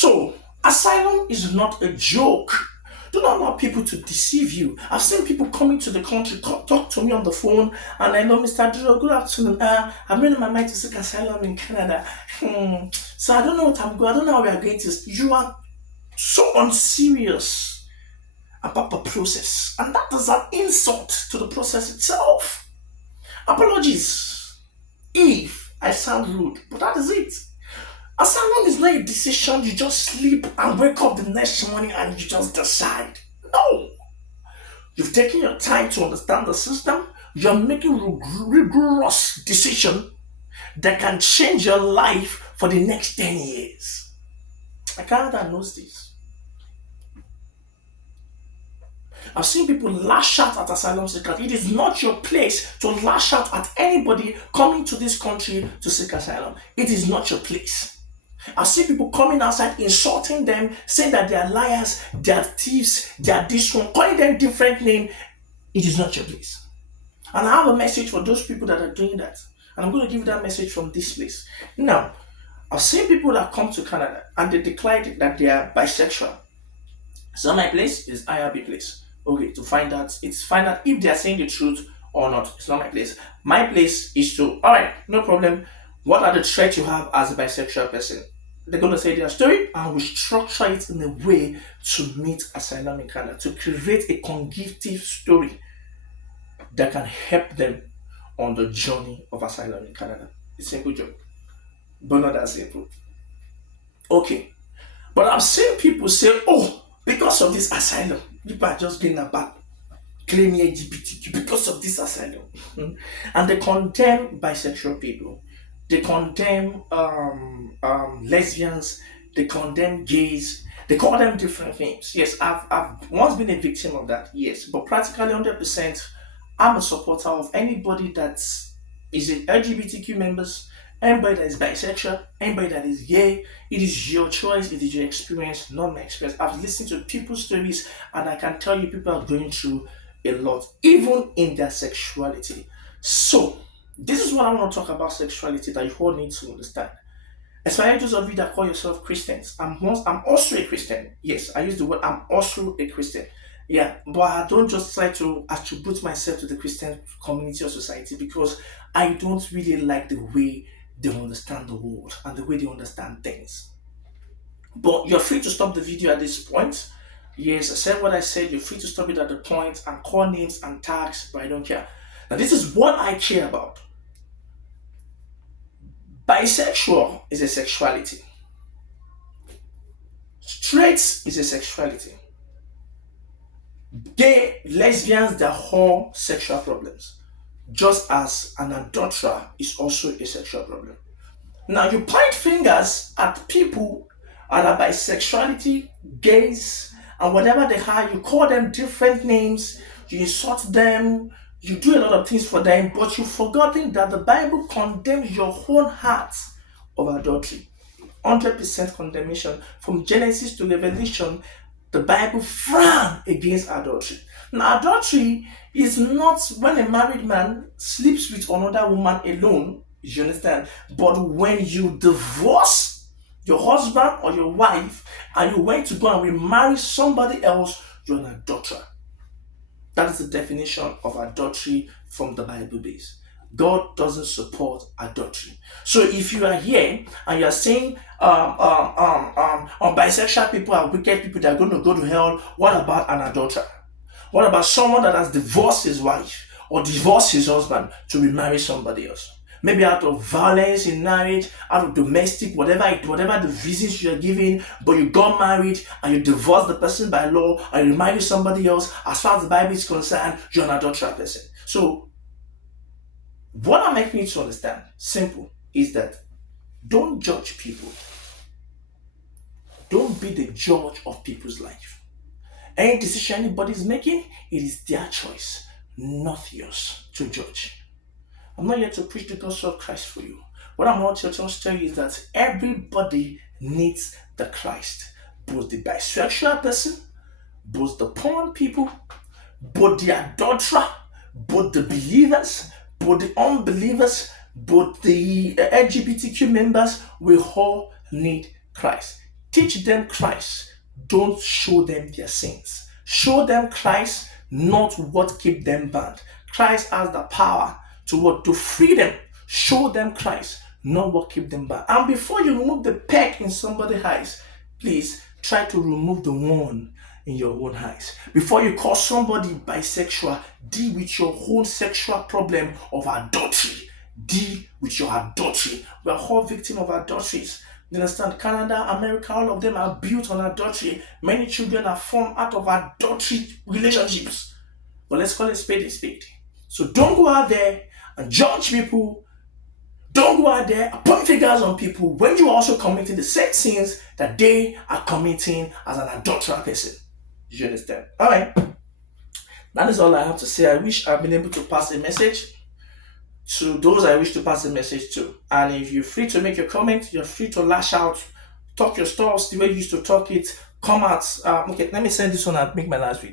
So, asylum is not a joke. Do not allow people to deceive you. I've seen people coming to the country, talk to me on the phone, and I know, Mr. Duro, good afternoon. I'm in my mind to seek asylum in Canada. So I don't know what I'm going. I don't know how we are going to. You are so unserious about the process, and that is an insult to the process itself. Apologies if I sound rude, but that is it. Asylum is not a decision you just sleep and wake up the next morning and you just decide. No. You've taken your time to understand the system. You're making rigorous decision that can change your life for the next 10 years. Canada knows this. I've seen people lash out at asylum seekers. It is not your place to lash out at anybody coming to this country to seek asylum. It is not your place. I see people coming outside insulting them, saying that they are liars, they are thieves, they are this one, calling them different name. It is not your place. And I have a message for those people that are doing that. And I'm going to give that message from this place. Now, I've seen people that come to Canada and they declared that they are bisexual. So my place is IRB place. Okay, to find out, find out if they are saying the truth or not. It's not my place. My place is to, all right, no problem. What are the traits you have as a bisexual person? They're going to say their story and we structure it in a way to meet asylum in Canada, to create a conducive story that can help them on the journey of asylum in Canada. It's a simple job, but not that simple. Okay, but I'm seeing people say, oh, because of this asylum, people are just getting about claiming LGBTQ because of this asylum. And they condemn bisexual people. They condemn lesbians, they condemn gays, they call them different names. Yes, I've once been a victim of that, yes, but practically 100%, I'm a supporter of anybody that is a LGBTQ members, anybody that is bisexual, anybody that is gay. It is your choice, it is your experience, not my experience. I've listened to people's stories and I can tell you people are going through a lot, even in their sexuality. So, this is what I want to talk about sexuality that you all need to understand. Especially those of you that call yourself Christians. I'm also a Christian. Yes, I use the word I'm also a Christian. Yeah, but I don't just try to attribute myself to the Christian community or society because I don't really like the way they understand the world and the way they understand things. But you're free to stop the video at this point. Yes, I said what I said. You're free to stop it at the point and call names and tags, but I don't care. Now, this is what I care about. Bisexual is a sexuality. Straight is a sexuality. Gay, lesbians, they're all sexual problems. Just as an adulterer is also a sexual problem. Now you point fingers at people that are bisexuality, gays, and whatever they are, you call them different names, you insult them, you do a lot of things for them, but you've forgotten that the Bible condemns your own heart of adultery. 100% condemnation. From Genesis to Revelation, the Bible frowns against adultery. Now, adultery is not when a married man sleeps with another woman alone, you understand? But when you divorce your husband or your wife and you went to go and remarry somebody else, you're an adulterer. That is the definition of adultery from the Bible base. God doesn't support adultery. So if you are here and you are saying bisexual people are wicked people that are going to go to hell, what about an adulterer? What about someone that has divorced his wife or divorced his husband to remarry somebody else? Maybe out of violence in marriage, out of domestic, whatever the reasons you're giving, but you got married and you divorced the person by law and you marry somebody else. As far as the Bible is concerned, you're an adulterer person. So, what I'm making you to understand, simple, is that don't judge people. Don't be the judge of people's life. Any decision anybody's making, it is their choice, not yours to judge. I'm not here to preach the gospel of Christ for you. What I want to just tell you is that everybody needs the Christ. Both the bisexual person, both the porn people, both the adulterer, both the believers, both the unbelievers, both the LGBTQ members, we all need Christ. Teach them Christ. Don't show them their sins. Show them Christ, not what keep them bound. Christ has the power to what? To free them. Show them Christ, not what keep them bound. And before you remove the peg in somebody's eyes, please try to remove the one in your own eyes. Before you call somebody bisexual, deal with your own sexual problem of adultery. Deal with your adultery. We are all victims of adulteries. You understand? Canada, America, all of them are built on adultery. Many children are formed out of adultery relationships. But let's call it spade a spade. So don't go out there and judge people. Don't go out there and point fingers on people when you are also committing the same sins that they are committing as an adulterer person. Do you understand? All right. That is all I have to say. I wish I've been able to pass a message to those I wish to pass a message to. And if you're free to make your comment, you're free to lash out, talk your stuff the way you used to talk it, come out. Okay, let me send this one and make my last video.